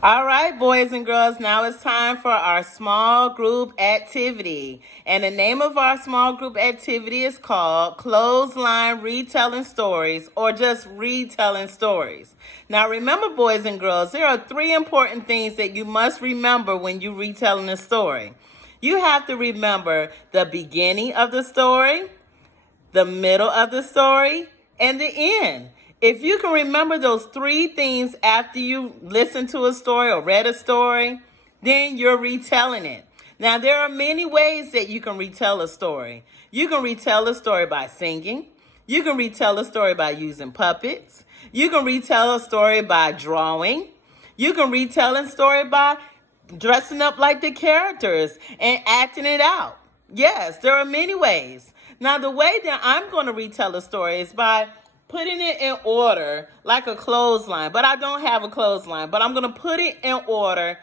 All right, boys and girls, now it's time for our small group activity. And the name of our small group activity is called Clothesline Retelling Stories, or just Retelling Stories. Now, remember, boys and girls, there are three important things that you must remember when you retelling a story. You have to remember the beginning of the story, the middle of the story, and the end. If you can remember those three things after you listen to a story or read a story, then you're retelling it. Now, there are many ways that you can retell a story. You can retell a story by singing. You can retell a story by using puppets. You can retell a story by drawing. You can retell a story by dressing up like the characters and acting it out. Yes, there are many ways. Now, the way that I'm going to retell a story is by putting it in order like a clothesline. But I don't have a clothesline, but I'm going to put it in order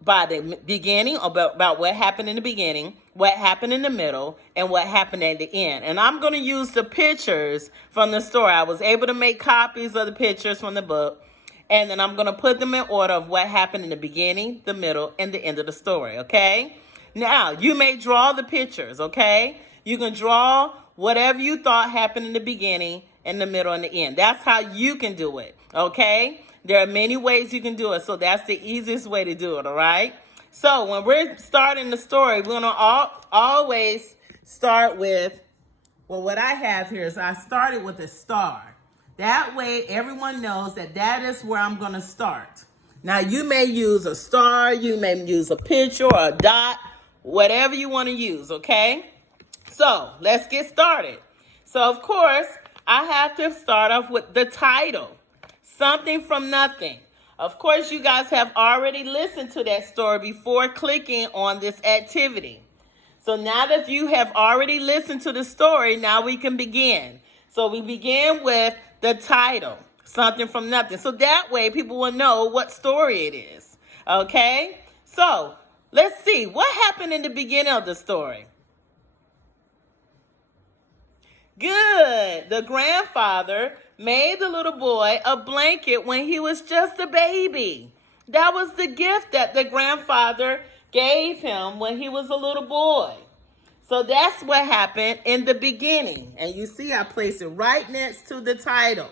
by the beginning, about what happened in the beginning, what happened in the middle, and what happened at the end. And I'm going to use the pictures from the story. I was able to make copies of the pictures from the book. And then I'm going to put them in order of what happened in the beginning, the middle, and the end of the story, okay? Now, you may draw the pictures, okay? You can draw whatever you thought happened in the beginning, in the middle, and the end. That's how you can do it, okay? There are many ways you can do it, so that's the easiest way to do it, all right? So when we're starting the story, we're going to always start with, well, what I have here is I started with a star. That way, everyone knows that that is where I'm going to start. Now, you may use a star, you may use a picture or a dot, whatever you want to use, okay? So, let's get started. So, of course, I have to start off with the title, Something from Nothing. Of course, you guys have already listened to that story before clicking on this activity. So now that you have already listened to the story, now we can begin. So we begin with the title, Something from Nothing. So that way people will know what story it is. Okay? So let's see. What happened in the beginning of the story? Good. The grandfather made the little boy a blanket when he was just a baby. That was the gift that the grandfather gave him when he was a little boy. So that's what happened in the beginning. And you see I placed it right next to the title.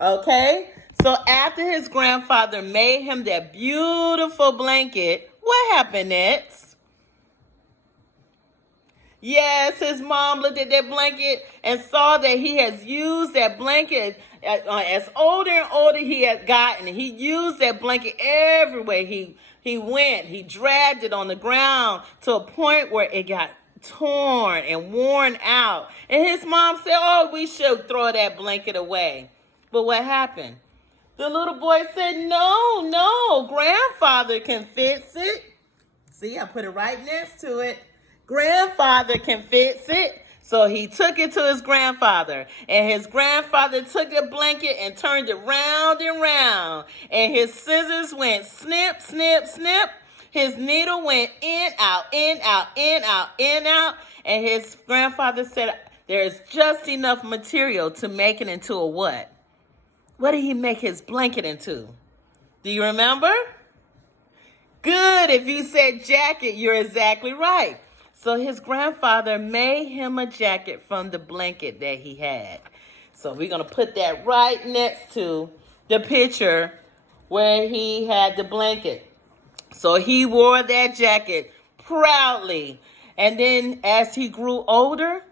Okay? So after his grandfather made him that beautiful blanket, what happened next? Yes, his mom looked at that blanket and saw that he has used that blanket as older and older he had gotten. He used that blanket everywhere he went. He dragged it on the ground to a point where it got torn and worn out. And his mom said, oh, we should throw that blanket away. But what happened? The little boy said, no, grandfather can fix it. See, I put it right next to it. Grandfather can fix it. So he took it to his grandfather. And his grandfather took the blanket and turned it round and round. And his scissors went snip, snip, snip. His needle went in, out, in, out, in, out, in, out. And his grandfather said, there's just enough material to make it into a what? What did he make his blanket into? Do you remember? Good. If you said jacket, you're exactly right. So his grandfather made him a jacket from the blanket that he had. So we're going to put that right next to the picture where he had the blanket. So he wore that jacket proudly. And then as he grew older,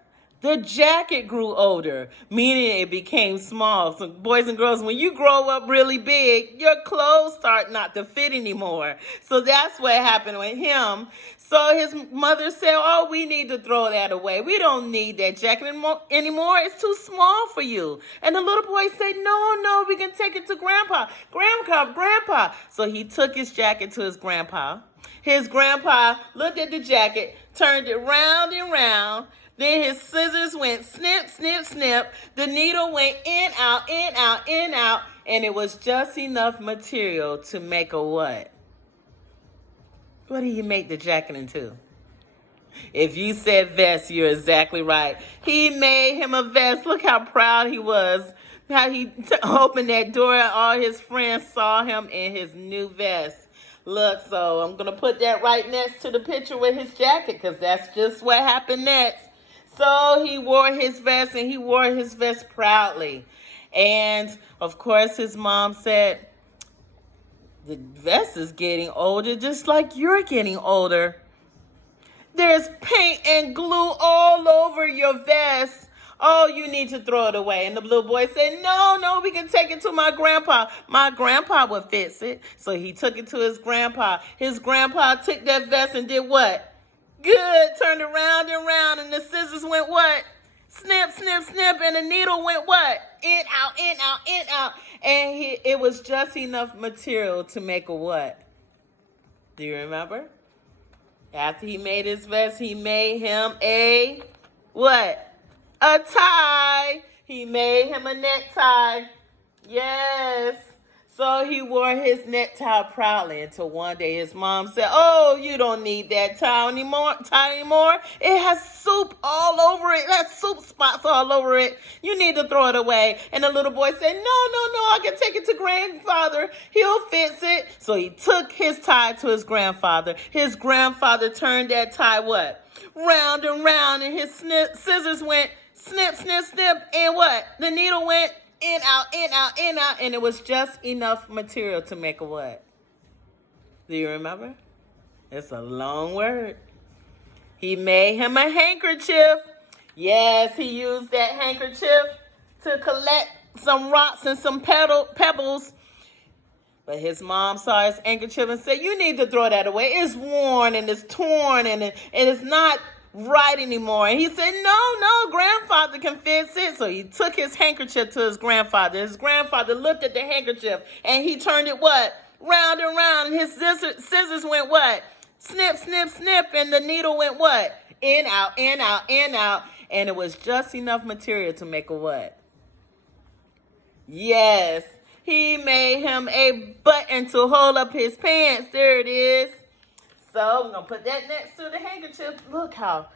the jacket grew older, meaning it became small. So boys and girls, when you grow up really big, your clothes start not to fit anymore. So that's what happened with him. So his mother said, oh, we need to throw that away. We don't need that jacket anymore. It's too small for you. And the little boy said, no, we can take it to Grandpa. Grandpa. So he took his jacket to his grandpa. His grandpa looked at the jacket, turned it round and round. Then his scissors went snip, snip, snip. The needle went in, out, in, out, in, out. And it was just enough material to make a what? What did he make the jacket into? If you said vest, you're exactly right. He made him a vest. Look how proud he was how he opened that door and all his friends saw him in his new vest. Look, so I'm going to put that right next to the picture with his jacket because that's just what happened next. So he wore his vest, and he wore his vest proudly. And, of course, his mom said, the vest is getting older just like you're getting older. There's paint and glue all over your vest. Oh, you need to throw it away. And the little boy said, no, we can take it to my grandpa. My grandpa would fix it. So he took it to his grandpa. His grandpa took that vest and did what? Good. Turned around and round, and the scissors went what? Snip, snip, snip, and the needle went what? In, out, in, out, in, out. And it was just enough material to make a what? Do you remember? After he made his vest, he made him a what? A tie. He made him a necktie. Yes. So he wore his necktie proudly until one day his mom said, oh, you don't need that tie anymore. It has soup all over it. It has soup spots all over it. You need to throw it away. And the little boy said, no, I can take it to grandfather. He'll fix it. So he took his tie to his grandfather. His grandfather turned that tie what? Round and round, and his scissors went snip, snip, snip, and what? The needle went in, out, in, out, in, out, and it was just enough material to make a what? Do you remember? It's a long word. He made him a handkerchief. Yes, he used that handkerchief to collect some rocks and some pebbles. But his mom saw his handkerchief and said, you need to throw that away. It's worn and it's torn and it's not right anymore. And he said, no, grandfather can fix it. So he took his handkerchief to his grandfather. His grandfather looked at the handkerchief and he turned it what? Round and round. And his scissors went what? Snip, snip, snip. And the needle went what? In, out, in, out, in, out. And it was just enough material to make a what? Yes. He made him a button to hold up his pants. There it is. So we're gonna put that next to the handkerchief. Look how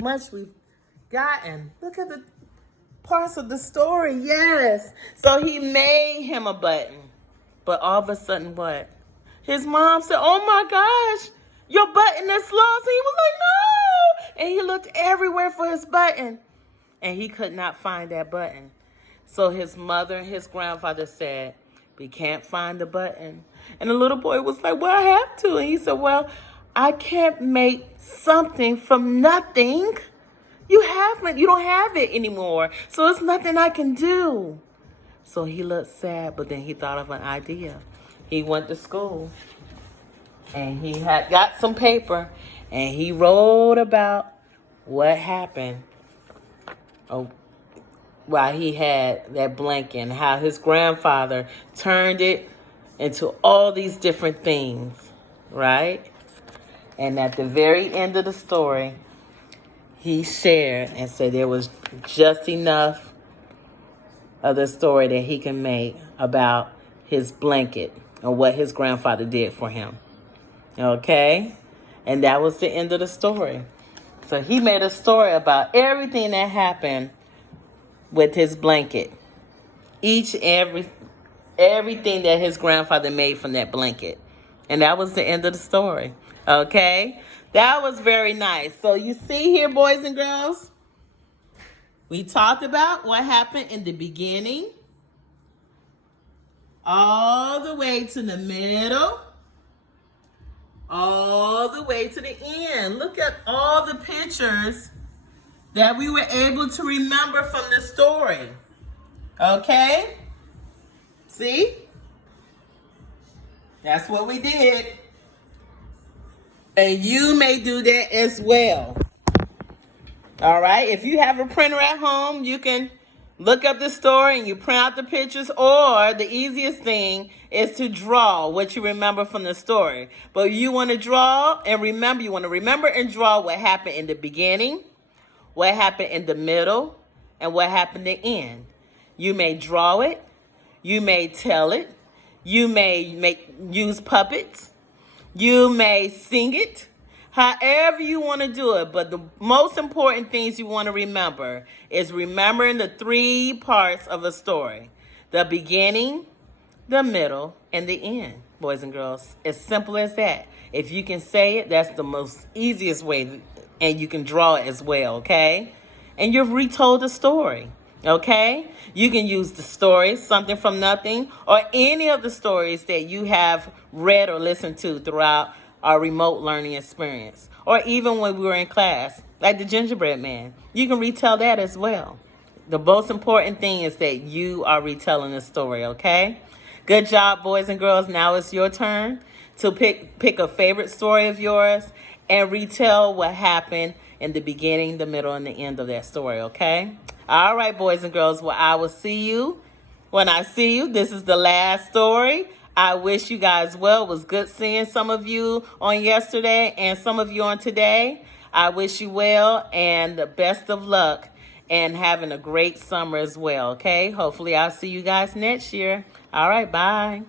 much we've gotten. Look at the parts of the story. Yes. So he made him a button. But all of a sudden what? His mom said, oh my gosh, your button is lost. And he was like, no. And he looked everywhere for his button. And he could not find that button. So his mother and his grandfather said, we can't find the button. And the little boy was like, well, I have to. And he said, well, I can't make something from nothing. You don't have it anymore. So it's nothing I can do. So he looked sad, but then he thought of an idea. He went to school and he had got some paper and he wrote about what happened. While he had that blanket and how his grandfather turned it into all these different things, right? And at the very end of the story, he shared and said there was just enough of the story that he can make about his blanket and what his grandfather did for him. Okay? And that was the end of the story. So he made a story about everything that happened with his blanket. Everything that his grandfather made from that blanket. And that was the end of the story. Okay? That was very nice. So you see here, boys and girls, we talked about what happened in the beginning, all the way to the middle, all the way to the end. Look at all the pictures that we were able to remember from the story. Okay? See? That's what we did. And you may do that as well. All right? If you have a printer at home, you can look up the story and you print out the pictures, or the easiest thing is to draw what you remember from the story. But you want to draw and remember, you want to remember and draw what happened in the beginning, what happened in the middle, and what happened at the end. You may draw it. You may tell it. You may use puppets. You may sing it. However you want to do it, but the most important things you want to remember is remembering the three parts of a story: the beginning, the middle, and the end, boys and girls. As simple as that. If you can say it, that's the most easiest way, and you can draw it as well, okay? And you've retold the story, okay? You can use the story, Something from Nothing, or any of the stories that you have read or listened to throughout our remote learning experience, or even when we were in class, like the Gingerbread Man. You can retell that as well. The most important thing is that you are retelling the story, okay? Good job, boys and girls. Now it's your turn to pick a favorite story of yours and retell what happened in the beginning, the middle, and the end of that story, okay? All right, boys and girls. Well, I will see you when I see you. This is the last story. I wish you guys well. It was good seeing some of you on yesterday and some of you on today. I wish you well and the best of luck and having a great summer as well, okay? Hopefully I'll see you guys next year. All right, bye.